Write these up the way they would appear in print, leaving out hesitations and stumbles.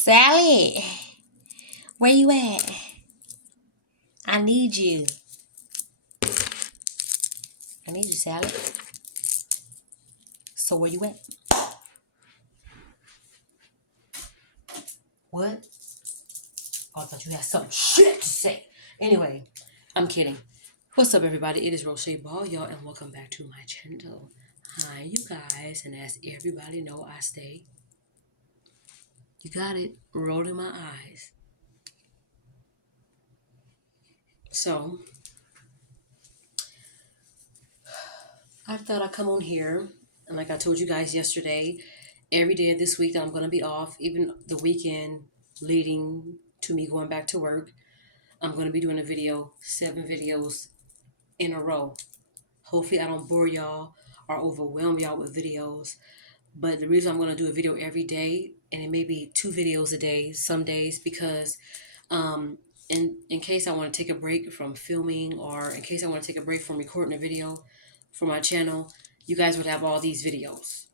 Sally, where you at? I need you. I need you, Sally. So where you at? What? Oh, I thought you had some shit to say. Anyway, I'm kidding. What's up, everybody? It is Roche Ball, y'all, and welcome back to my channel. Hi, you guys, and as everybody know, I stay. You got it. Rolling my eyes. So, I thought I'd come on here, and like I told you guys yesterday, every day of this week that I'm going to be off, even the weekend leading to me going back to work, I'm going to be doing a video, 7 videos in a row. Hopefully, I don't bore y'all or overwhelm y'all with videos. But the reason I'm going to do a video every day, and it may be 2 videos a day some days, because um, in case I want to take a break from filming, or in case I want to take a break from recording a video for my channel, you guys would have all these videos.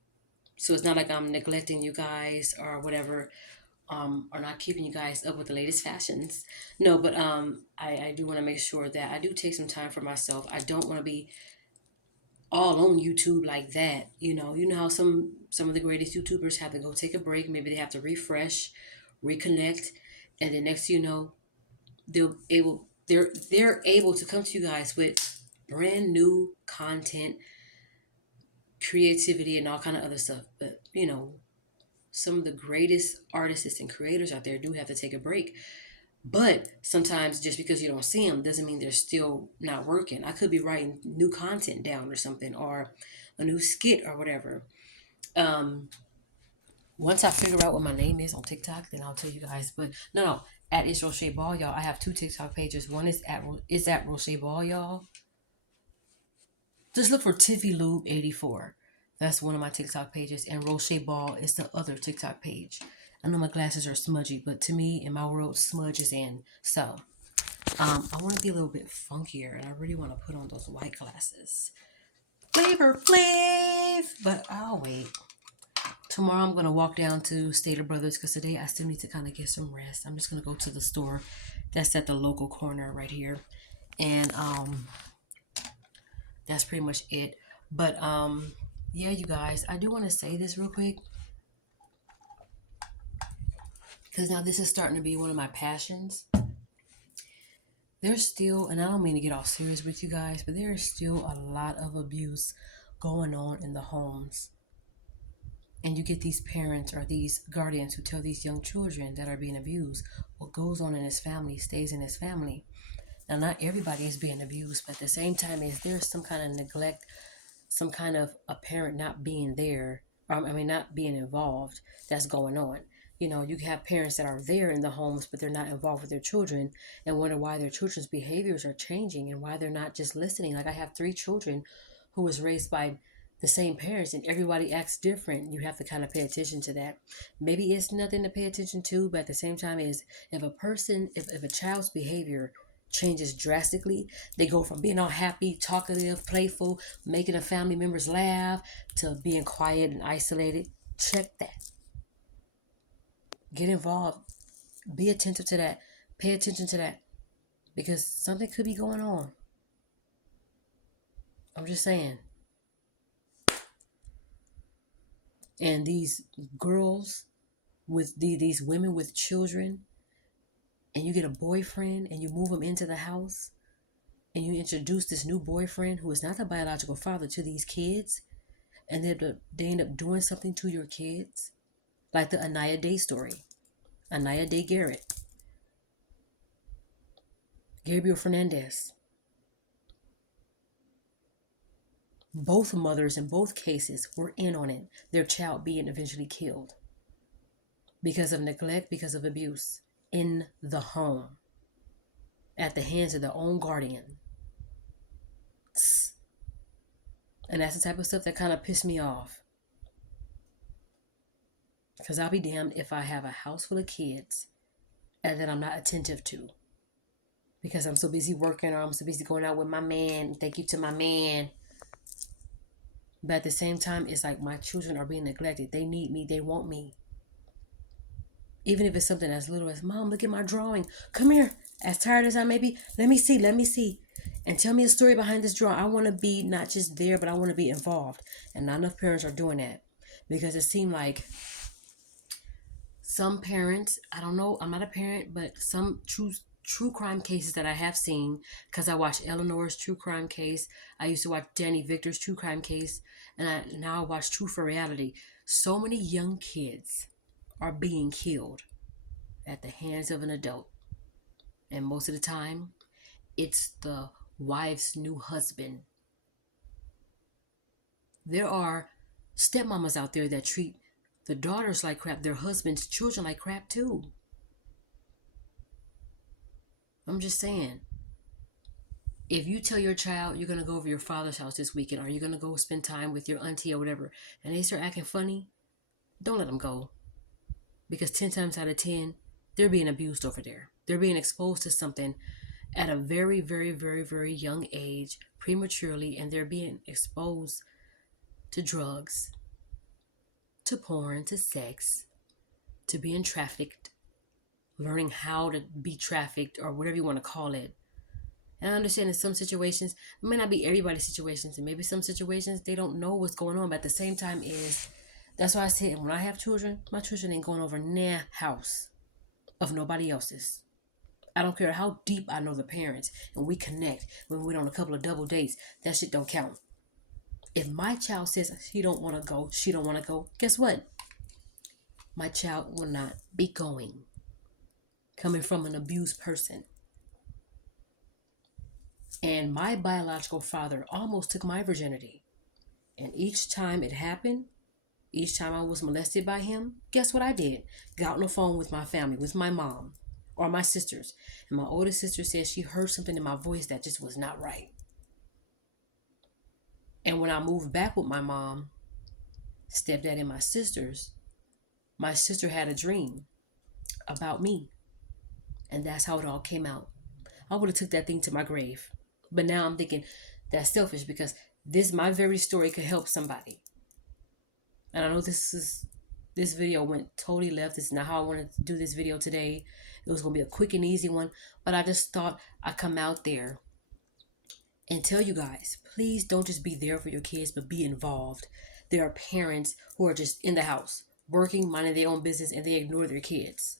So it's not like I'm neglecting you guys or whatever, or not keeping you guys up with the latest fashions. No, but I do want to make sure that I do take some time for myself. I don't want to be all on YouTube like that. You know how some of the greatest YouTubers have to go take a break. Maybe they have to refresh, reconnect, and then next you know, they're able to come to you guys with brand new content, creativity, and all kind of other stuff. But some of the greatest artists and creators out there do have to take a break. But sometimes just because you don't see them doesn't mean they're still not working. I could be writing new content down or something, or a new skit or whatever. Um, Once I figure out what my name is on TikTok, then I'll tell you guys. But no, at It's Roche Ball, y'all. I have 2 TikTok pages. One is at Roche Ball, y'all. Just look for Tiffy Lube 84. That's one of my TikTok pages, and Roche Ball is the other TikTok page. I know my glasses are smudgy, but to me, in my world, smudge is in. So, I want to be a little bit funkier, and I really want to put on those white glasses. Flavor Flav! But I'll wait. Tomorrow I'm going to walk down to Stater Brothers because today I still need to kind of get some rest. I'm just going to go to the store that's at the local corner right here. And that's pretty much it. But yeah, you guys, I do want to say this real quick, because now this is starting to be one of my passions. There's still, and I don't mean to get all serious with you guys, but there is still a lot of abuse going on in the homes. And you get these parents or these guardians who tell these young children that are being abused, what goes on in his family stays in his family. Now, not everybody is being abused, but at the same time, is there some kind of neglect, some kind of a parent not being there, not being involved, that's going on. You have parents that are there in the homes, but they're not involved with their children, and wonder why their children's behaviors are changing and why they're not just listening. Like, I have 3 children who was raised by the same parents, and everybody acts different. You have to kind of pay attention to that. Maybe it's nothing to pay attention to, but at the same time, is if a child's behavior changes drastically, they go from being all happy, talkative, playful, making the family members laugh, to being quiet and isolated. Check that. Get involved. Be attentive to that. Pay attention to that. Because something could be going on. I'm just saying. And these girls with these women with children, and you get a boyfriend and you move them into the house, and you introduce this new boyfriend who is not the biological father to these kids, and they end up doing something to your kids, like the Anaya Day story. Anaya Day Garrett, Gabriel Fernandez. Both mothers in both cases were in on it, their child being eventually killed because of neglect, because of abuse in the home at the hands of their own guardian. And that's the type of stuff that kind of pissed me off. Because I'll be damned if I have a house full of kids and that I'm not attentive to. Because I'm so busy working, or I'm so busy going out with my man. Thank you to my man. But at the same time, it's like my children are being neglected. They need me. They want me. Even if it's something as little as, Mom, look at my drawing. Come here. As tired as I may be, let me see, let me see. And tell me a story behind this drawing. I want to be not just there, but I want to be involved. And not enough parents are doing that. Because it seemed like some parents, I don't know, I'm not a parent, but some true crime cases that I have seen, because I watched Eleanor's true crime case. I used to watch Danny Victor's true crime case. And now I watch True for Reality. So many young kids are being killed at the hands of an adult. And most of the time, it's the wife's new husband. There are stepmamas out there that treat the daughters like crap, their husbands' children like crap too. I'm just saying. If you tell your child you're going to go over your father's house this weekend, or you're going to go spend time with your auntie or whatever, and they start acting funny, don't let them go. Because 10 times out of 10, they're being abused over there. They're being exposed to something at a very, very, very, very young age, prematurely, and they're being exposed to drugs, to porn, to sex, to being trafficked, learning how to be trafficked, or whatever you want to call it. And I understand in some situations, it may not be everybody's situations, and maybe some situations they don't know what's going on, but at the same time that's why I say when I have children, my children ain't going over nah house of nobody else's. I don't care how deep I know the parents and we connect when we went on a couple of double dates. That shit don't count. If my child says she don't want to go, she don't want to go, guess what? My child will not be going. Coming from an abused person. And my biological father almost took my virginity. And each time it happened, each time I was molested by him, guess what I did? Got on the phone with my family, with my mom or my sisters. And my oldest sister said she heard something in my voice that just was not right. And when I moved back with my mom, stepdad, and my sister had a dream about me. And that's how it all came out. I would have took that thing to my grave. But now I'm thinking that's selfish because my very story could help somebody. And I know this video went totally left. This is not how I wanted to do this video today. It was going to be a quick and easy one. But I just thought I'd come out there and tell you guys, please don't just be there for your kids, but be involved. There are parents who are just in the house, working, minding their own business, and they ignore their kids.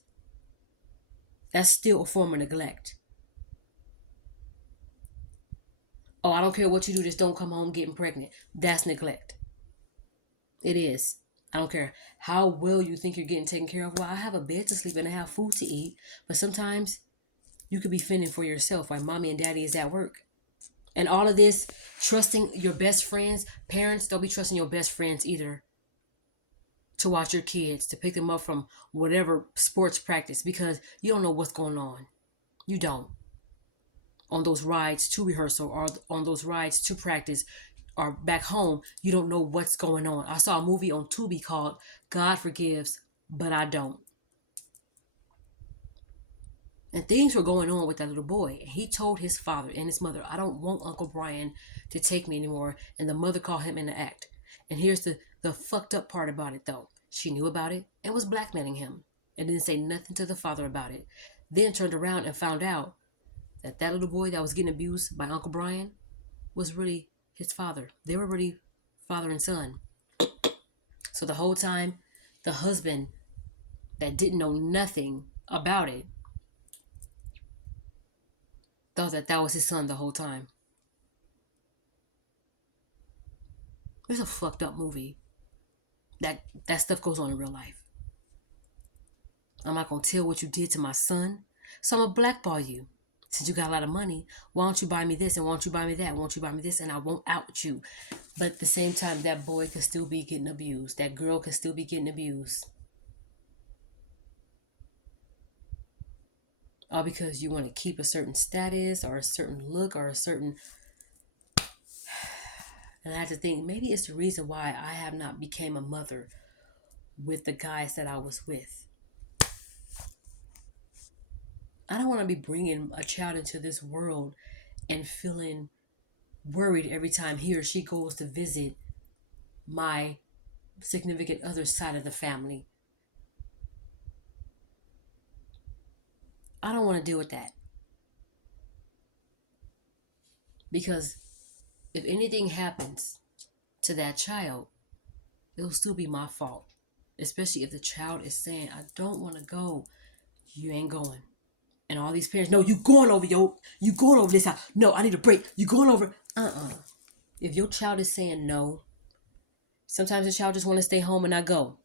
That's still a form of neglect. Oh, I don't care what you do, just don't come home getting pregnant. That's neglect. It is. I don't care how well you think you're getting taken care of. Well, I have a bed to sleep and I have food to eat. But sometimes you could be fending for yourself while mommy and daddy is at work. And all of this, trusting your best friends. Parents, don't be trusting your best friends either to watch your kids, to pick them up from whatever sports practice, because you don't know what's going on. You don't. On those rides to rehearsal or on those rides to practice or back home, you don't know what's going on. I saw a movie on Tubi called God Forgives, But I Don't. And things were going on with that little boy. And he told his father and his mother, I don't want Uncle Brian to take me anymore. And the mother called him in the act. And here's the fucked up part about it, though. She knew about it and was blackmailing him and didn't say nothing to the father about it. Then turned around and found out that little boy that was getting abused by Uncle Brian was really his father. They were really father and son. So the whole time, the husband that didn't know nothing about it thought that was his son the whole time. It's a fucked up movie. That stuff goes on in real life. I'm not going to tell what you did to my son, so I'm going to blackball you. Since you got a lot of money, why don't you buy me this and why don't you buy me that? Why don't you buy me this and I won't out you? But at the same time, that boy could still be getting abused. That girl could still be getting abused. All because you want to keep a certain status or a certain look or a certain... And I have to think, maybe it's the reason why I have not became a mother with the guys that I was with. I don't want to be bringing a child into this world and feeling worried every time he or she goes to visit my significant other side of the family. I don't want to deal with that. Because if anything happens to that child, it'll still be my fault. Especially if the child is saying, I don't want to go. You ain't going. And all these parents, no, you going over, yo. You going over this house. No, I need a break. You going over. If your child is saying no, sometimes the child just want to stay home and not go.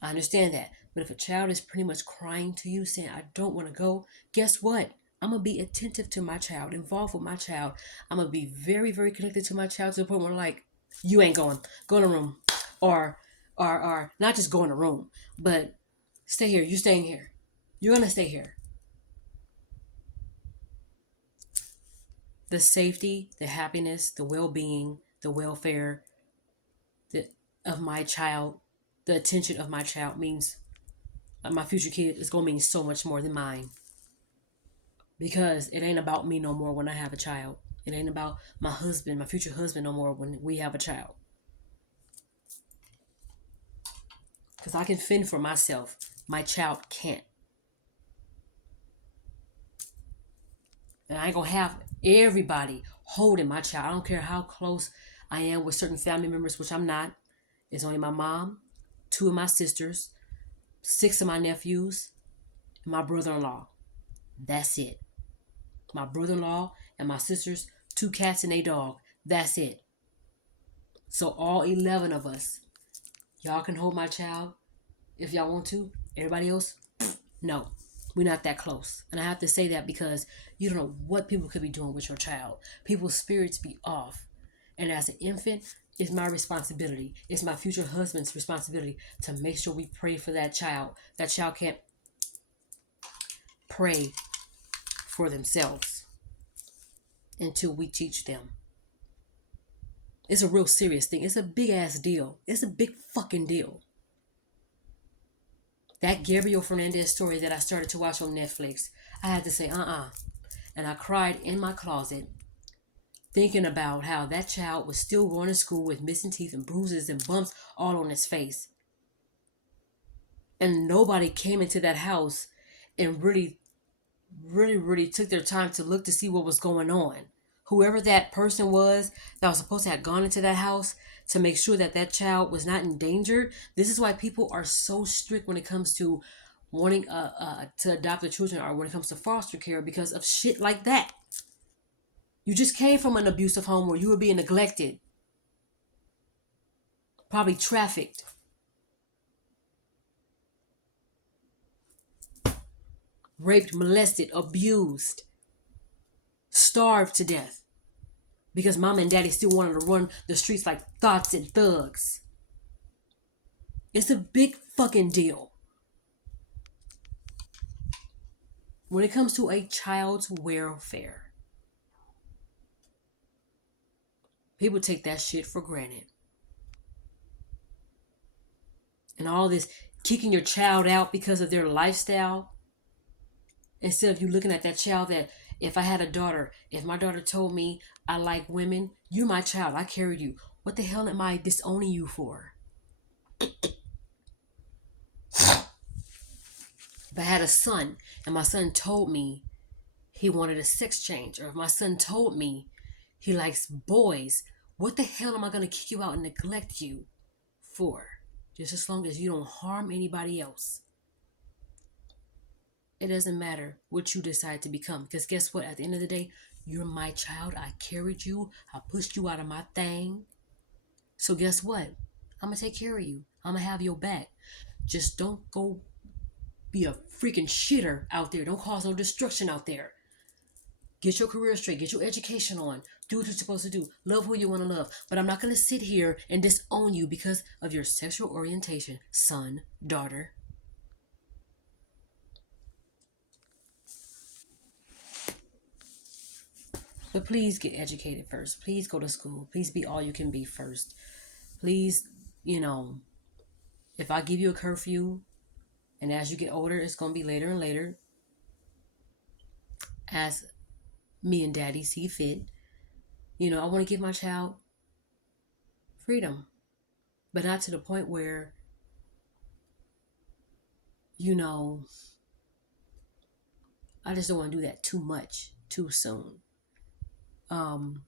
I understand that. But if a child is pretty much crying to you, saying, I don't want to go, guess what? I'm going to be attentive to my child, involved with my child. I'm going to be very, very connected to my child to the point where, like, you ain't going. Go in the room. Or not just go in the room, but stay here. You staying here. You're going to stay here. The safety, the happiness, the well-being, the welfare of my child, the attention of my child means my future kid is going to mean so much more than mine. Because it ain't about me no more when I have a child. It ain't about my husband, my future husband no more when we have a child. Because I can fend for myself. My child can't. And I ain't going to have everybody holding my child. I don't care how close I am with certain family members, which I'm not. It's only my mom, 2 of my sisters, 6 of my nephews, and my brother-in-law. That's it. My brother-in-law and my sisters, 2 cats and a dog. That's it. So all 11 of us, y'all can hold my child if y'all want to. Everybody else, no. We're not that close. And I have to say that because you don't know what people could be doing with your child. People's spirits be off. And as an infant, it's my responsibility. It's my future husband's responsibility to make sure we pray for that child. That child can't pray for themselves until we teach them. It's a real serious thing. It's a big ass deal. It's a big fucking deal. That Gabriel Fernandez story that I started to watch on Netflix, I had to say, And I cried in my closet thinking about how that child was still going to school with missing teeth and bruises and bumps all on his face. And nobody came into that house and really took their time to look to see what was going on. Whoever that person was that was supposed to have gone into that house to make sure that that child was not endangered. This is why people are so strict when it comes to wanting to adopt the children or when it comes to foster care because of shit like that. You just came from an abusive home where you were being neglected, probably trafficked, raped, molested, abused, starved to death because mom and daddy still wanted to run the streets like thoughts and thugs. It's a big fucking deal. When it comes to a child's welfare, people take that shit for granted. And all this kicking your child out because of their lifestyle, instead of you looking at that child that if I had a daughter, if my daughter told me I like women, you're my child, I carried you. What the hell am I disowning you for? If I had a son and my son told me he wanted a sex change, or if my son told me he likes boys, what the hell am I going to kick you out and neglect you for? Just as long as you don't harm anybody else. It doesn't matter what you decide to become. Because guess what? At the end of the day, you're my child. I carried you. I pushed you out of my thing. So guess what? I'm going to take care of you. I'm going to have your back. Just don't go be a freaking shitter out there. Don't cause no destruction out there. Get your career straight. Get your education on. Do what you're supposed to do. Love who you want to love. But I'm not going to sit here and disown you because of your sexual orientation, son, daughter. But please get educated first. Please go to school. Please be all you can be first. Please, if I give you a curfew and as you get older, it's going to be later and later as me and daddy see fit. I want to give my child freedom, but not to the point where, I just don't want to do that too much, too soon. Um,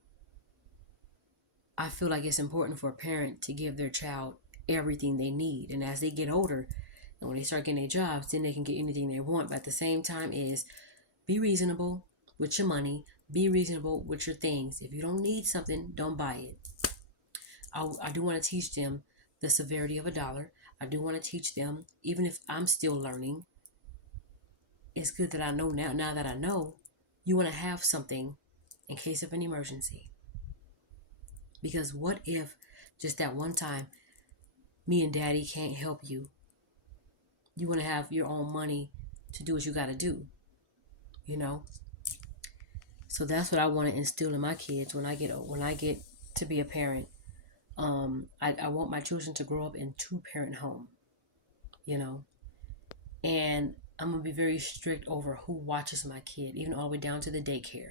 I feel like it's important for a parent to give their child everything they need. And as they get older, and when they start getting their jobs, then they can get anything they want. But at the same time is be reasonable with your money. Be reasonable with your things. If you don't need something, don't buy it. I do want to teach them the severity of a dollar. I do want to teach them, even if I'm still learning, it's good that I know now. Now that I know, you want to have something in case of an emergency. Because what if just that one time me and daddy can't help you? You want to have your own money to do what you got to do, you know? So that's what I want to instill in my kids when I get to be a parent. I want my children to grow up in two-parent home, you know? And I'm going to be very strict over who watches my kid, even all the way down to the daycare,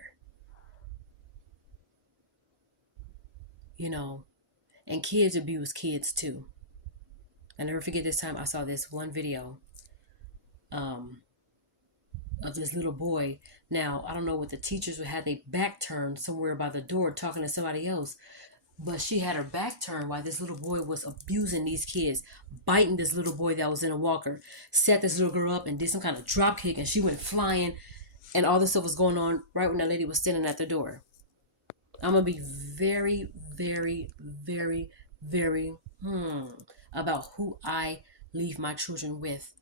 you know? And kids abuse kids too. I never forget this time I saw this one video um, of this little boy. Now, I don't know what the teachers would have their back turned somewhere by the door talking to somebody else, but she had her back turned while this little boy was abusing these kids, biting this little boy that was in a walker, set this little girl up and did some kind of drop kick, and she went flying, and all this stuff was going on right when that lady was standing at the door. I'm going to be very, very, very, very about who I leave my children with.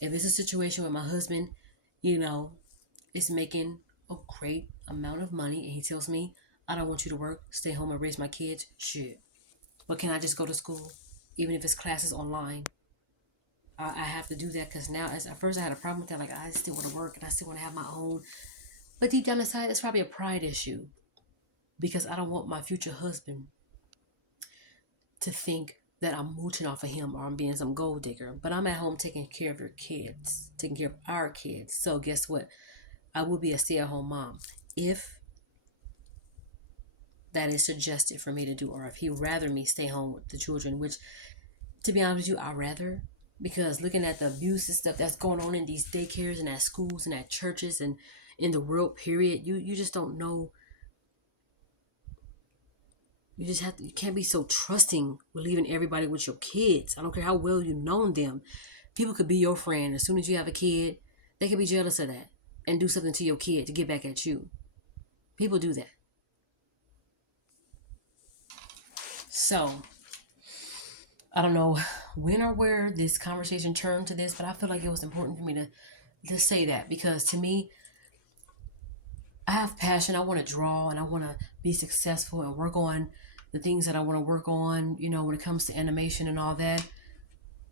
If it's a situation where my husband, you know, is making a great amount of money and he tells me, I don't want you to work, stay home and raise my kids, shit. But can I just go to school? Even if it's classes online. I have to do that because now, as at first I had a problem with that. Like, I still want to work and I still want to have my own. But deep down inside, it's probably a pride issue. Because I don't want my future husband to think that I'm mooching off of him or I'm being some gold digger. But I'm at home taking care of your kids, taking care of our kids. So guess what? I will be a stay-at-home mom if that is suggested for me to do, or if he'd rather me stay home with the children, which, to be honest with you, I'd rather. Because looking at the abuse and stuff that's going on in these daycares and at schools and at churches and in the world, period, you just don't know. You just you can't be so trusting with leaving everybody with your kids. I don't care how well you know them. People could be your friend. As soon as you have a kid, they could be jealous of that and do something to your kid to get back at you. People do that. So, I don't know when or where this conversation turned to this, but I feel like it was important for me to say that because to me, I have passion. I want to draw and I want to be successful and work on the things that I want to work on, you know, when it comes to animation and all that.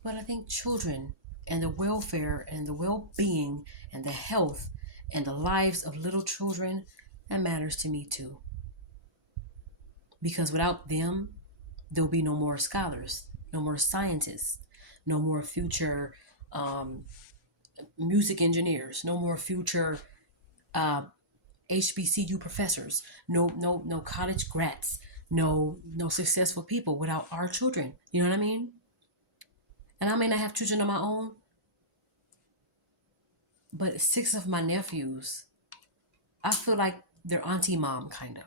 But I think children and the welfare and the well-being and the health and the lives of little children, that matters to me too. Because without them, there'll be no more scholars, no more scientists, no more future music engineers, no more future uh, HBCU professors, no college grads, no successful people without our children. You know what I mean? And I may not have children of my own, but 6 of my nephews, I feel like they're auntie mom kind of.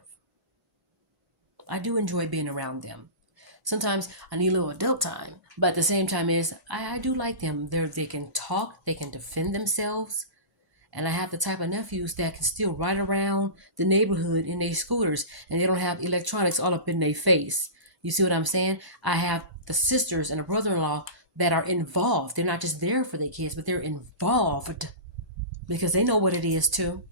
I do enjoy being around them. Sometimes I need a little adult time, but at the same time is I do like them. They can talk, they can defend themselves, and I have the type of nephews that can still ride around the neighborhood in their scooters, and they don't have electronics all up in their face. You see what I'm saying? I have the sisters and a brother-in-law that are involved. They're not just there for their kids, but they're involved because they know what it is too.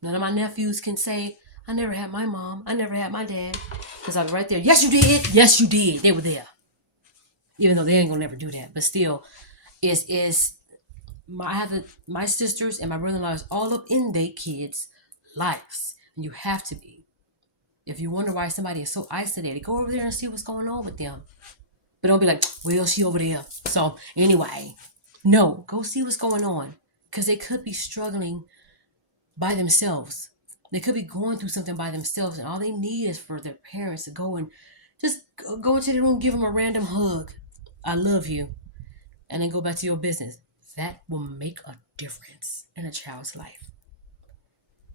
None of my nephews can say, I never had my mom. I never had my dad. Because I was right there. Yes, you did. Yes, you did. They were there. Even though they ain't gonna never do that. But still, I have my sisters and my brother-in-law is all up in their kids' lives. And you have to be. If you wonder why somebody is so isolated, go over there and see what's going on with them. But don't be like, well, she over there. So anyway, no, go see what's going on. Because they could be struggling by themselves. They could be going through something by themselves, and all they need is for their parents to go and just go into the room, give them a random hug. I love you. And then go back to your business. that will make a difference in a child's life.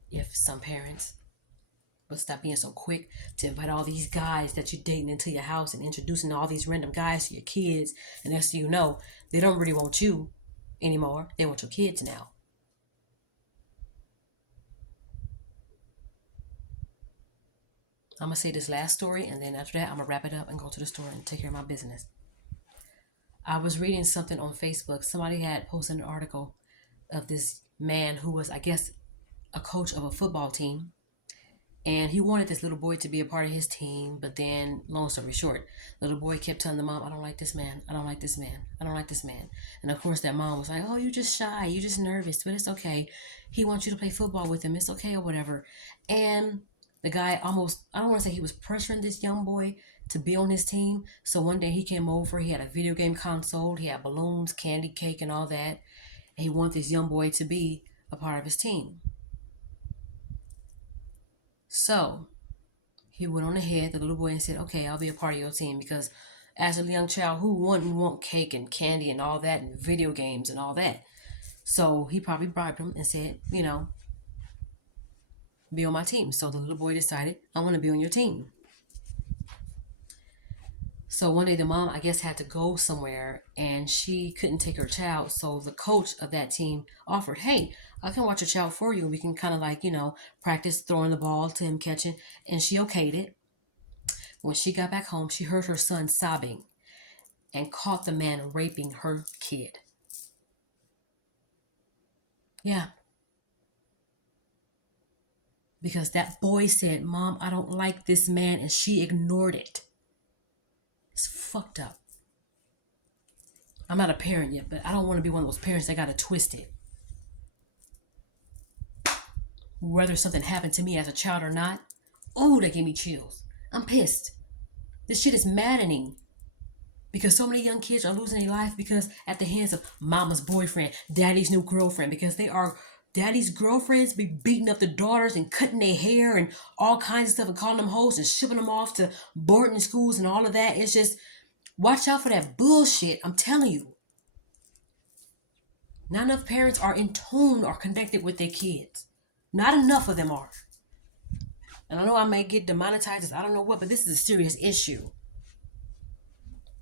If some parents would stop being so quick to invite all these guys that you're dating into your house and introducing all these random guys to your kids, and next thing you know, they don't really want you anymore. They want your kids now. I'm gonna say this last story, and then after that, I'm gonna wrap it up and go to the store and take care of my business. I was reading something on Facebook. Somebody had posted an article of this man who was, I guess, a coach of a football team, and he wanted this little boy to be a part of his team. But then, long story short, the little boy kept telling the mom, "I don't like this man. I don't like this man. I don't like this man." And of course, that mom was like, "Oh, you're just shy. You're just nervous, but it's okay. He wants you to play football with him. It's okay or whatever." And the guy almost, I don't want to say he was pressuring this young boy to be on his team. So one day he came over. He had a video game console. He had balloons, candy, cake, and all that. And he wanted this young boy to be a part of his team. So he went on ahead, the little boy, and said, "Okay, I'll be a part of your team." Because as a young child, who wouldn't want cake and candy and all that and video games and all that? So he probably bribed him and said, be on my team. So the little boy decided, "I want to be on your team." So one day the mom, I guess, had to go somewhere and she couldn't take her child. So the coach of that team offered, "Hey, I can watch your child for you. We can kind of like, practice throwing the ball to him catching." And she okayed it. When she got back home, she heard her son sobbing and caught the man raping her kid. Yeah, because that boy said, "Mom, I don't like this man," and she ignored it. It's fucked up. I'm not a parent yet, but I don't want to be one of those parents that got to twist it. Whether something happened to me as a child or not, oh, that gave me chills. I'm pissed. This shit is maddening. Because so many young kids are losing their life because at the hands of mama's boyfriend, daddy's new girlfriend, because they are daddy's girlfriends be beating up the daughters and cutting their hair and all kinds of stuff and calling them hoes and shipping them off to boarding schools and all of that. It's just, watch out for that bullshit. I'm telling you. Not enough parents are in tune or connected with their kids. Not enough of them are. And I know I may get demonetized, I don't know what, but this is a serious issue.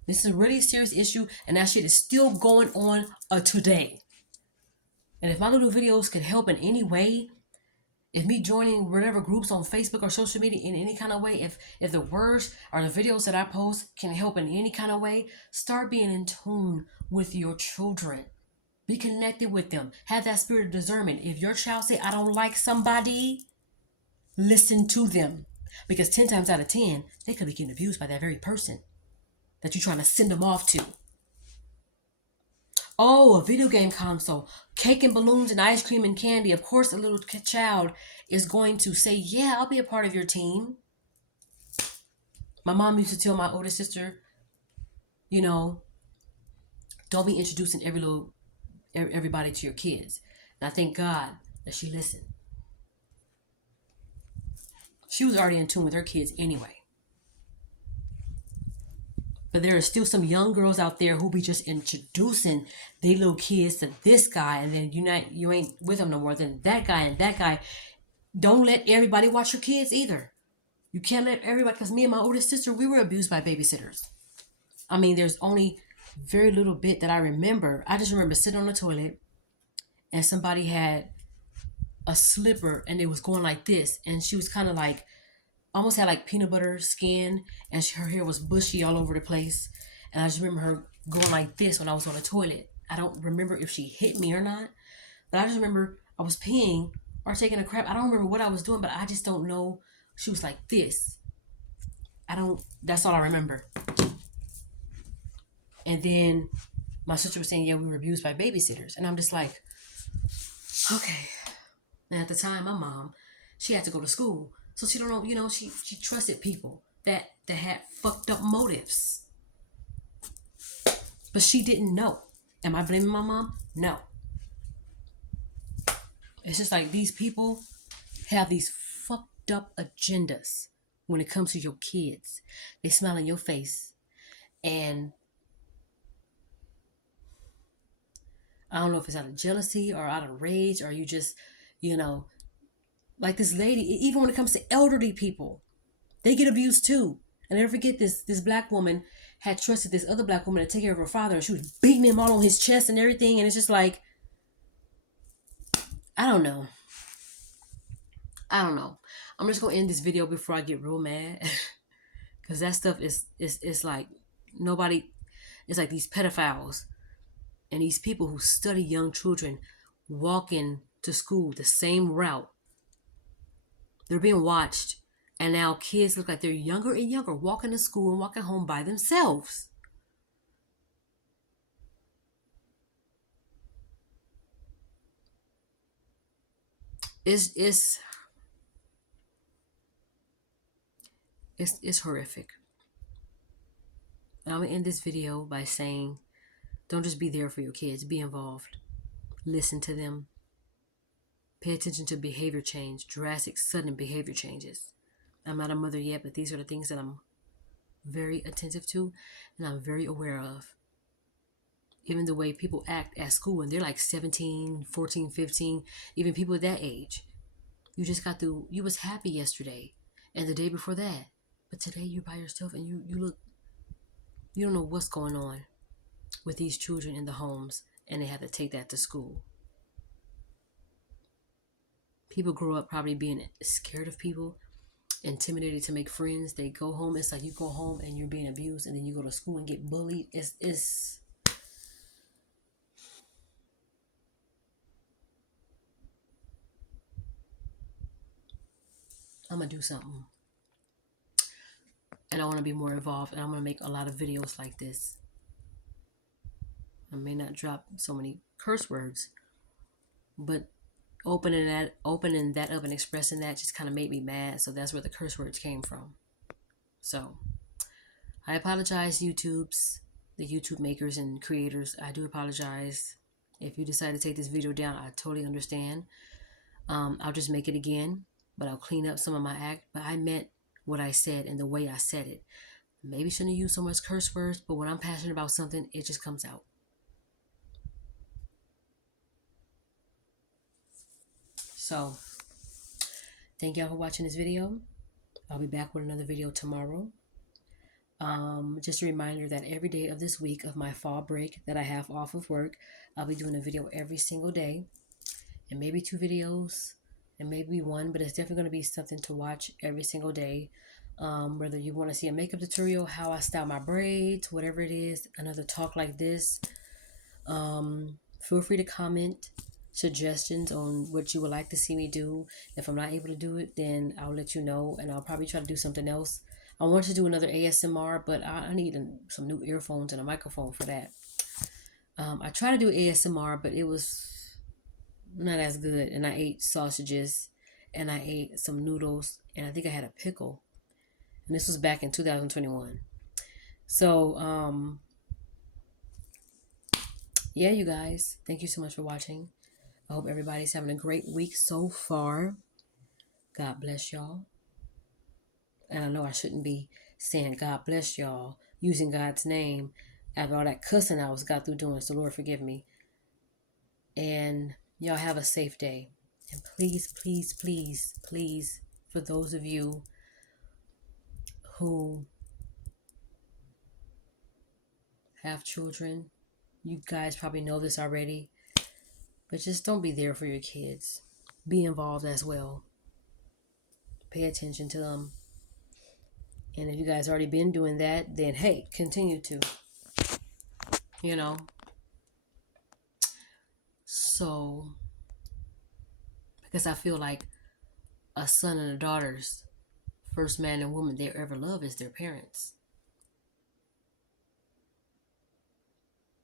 This is a really serious issue, and that shit is still going on today. And if my little videos could help in any way, if me joining whatever groups on Facebook or social media in any kind of way, if the words or the videos that I post can help in any kind of way, start being in tune with your children. Be connected with them. Have that spirit of discernment. If your child say, "I don't like somebody," listen to them. Because 10 times out of 10, they could be getting abused by that very person that you're trying to send them off to. Oh, a video game console, cake and balloons and ice cream and candy. Of course, a little child is going to say, "Yeah, I'll be a part of your team." My mom used to tell my older sister, don't be introducing everybody to your kids. And I thank God that she listened. She was already in tune with her kids anyway. But there are still some young girls out there who be just introducing their little kids to this guy, and then you ain't with them no more. Then that guy and that guy. Don't let everybody watch your kids either. You can't let everybody, because me and my oldest sister, we were abused by babysitters. I mean, there's only very little bit that I remember. I just remember sitting on the toilet and somebody had a slipper and it was going like this, and she was kind of like, almost had like peanut butter skin, and her hair was bushy all over the place. And I just remember her going like this when I was on the toilet. I don't remember if she hit me or not, but I just remember I was peeing or taking a crap. I don't remember what I was doing, but I just don't know. She was like this. That's all I remember. And then my sister was saying, "Yeah, we were abused by babysitters." And I'm just like, okay. And at the time, my mom, she had to go to school. So she don't know, she trusted people that had fucked up motives. But she didn't know. Am I blaming my mom? No. It's just like these people have these fucked up agendas when it comes to your kids. They smile in your face. And I don't know if it's out of jealousy or out of rage, or you just, you know, like this lady, even when it comes to elderly people, they get abused too. And I never forget this black woman had trusted this other black woman to take care of her father, and she was beating him all on his chest and everything. And it's just like, I don't know. I don't know. I'm just gonna end this video before I get real mad. Because that stuff is like nobody, it's like these pedophiles and these people who study young children walking to school the same route. They're being watched. And now kids look like they're younger and younger, walking to school and walking home by themselves. It's it's horrific. And I'm gonna end this video by saying, don't just be there for your kids. Be involved. Listen to them. Pay attention to behavior change, drastic, sudden behavior changes. I'm not a mother yet, but these are the things that I'm very attentive to and I'm very aware of. Even the way people act at school, and they're like 17, 14, 15, even people at that age. You just got through, you was happy yesterday and the day before that. But today you're by yourself and you don't know what's going on with these children in the homes, and they have to take that to school. People grow up probably being scared of people, intimidated to make friends. They go home, it's like you go home and you're being abused, and then you go to school and get bullied. It's I'm gonna do something, and I want to be more involved, and I'm gonna make a lot of videos like this. I may not drop so many curse words, but opening that up and expressing that just kind of made me mad. So that's where the curse words came from. So I apologize, the YouTube makers and creators. I do apologize. If you decide to take this video down, I totally understand. I'll just make it again, but I'll clean up some of my act. But I meant what I said and the way I said it. Maybe shouldn't use so much curse words, but when I'm passionate about something, it just comes out. So thank y'all for watching this video. I'll be back with another video tomorrow. Just a reminder that every day of this week of my fall break that I have off of work, I'll be doing a video every single day, and maybe 2 videos and maybe 1, but it's definitely going to be something to watch every single day. Whether you want to see a makeup tutorial, how I style my braids, whatever it is, another talk like this, feel free to comment suggestions on what you would like to see me do. If I'm not able to do it, then I'll let you know, and I'll probably try to do something else. I want to do another ASMR, but I need some new earphones and a microphone for that. I tried to do ASMR, but it was not as good, and I ate sausages and I ate some noodles, and I think I had a pickle, and this was back in 2021. So yeah, you guys, thank you so much for watching. I hope everybody's having a great week so far. God bless y'all. And I know I shouldn't be saying God bless y'all, using God's name after all that cussing I got through doing, so Lord forgive me. And y'all have a safe day. And please, please, please, please, for those of you who have children, you guys probably know this already, but just don't be there for your kids. Be involved as well. Pay attention to them. And if you guys already been doing that, then hey, continue to. You know. So, because I feel like a son and a daughter's first man and woman they ever love is their parents.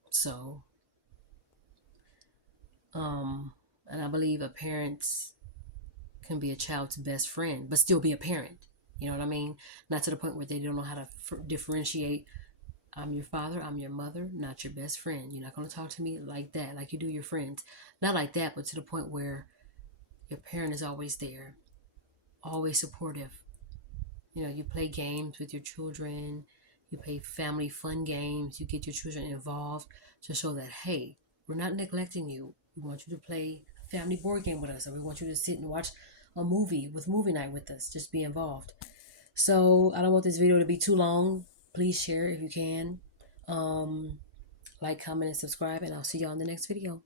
So, and I believe a parent can be a child's best friend, but still be a parent. You know what I mean? Not to the point where they don't know how to differentiate. I'm your father, I'm your mother, not your best friend. You're not going to talk to me like that, like you do your friends. Not like that, but to the point where your parent is always there, always supportive. You know, you play games with your children, you play family fun games, you get your children involved to show that, hey, We're not neglecting you. We want you to play a family board game with us, or we want you to sit and watch a movie with movie night with us. Just be involved. So I don't want this video to be too long. Please share if you can. Like, comment, and subscribe, and I'll see you on the next video.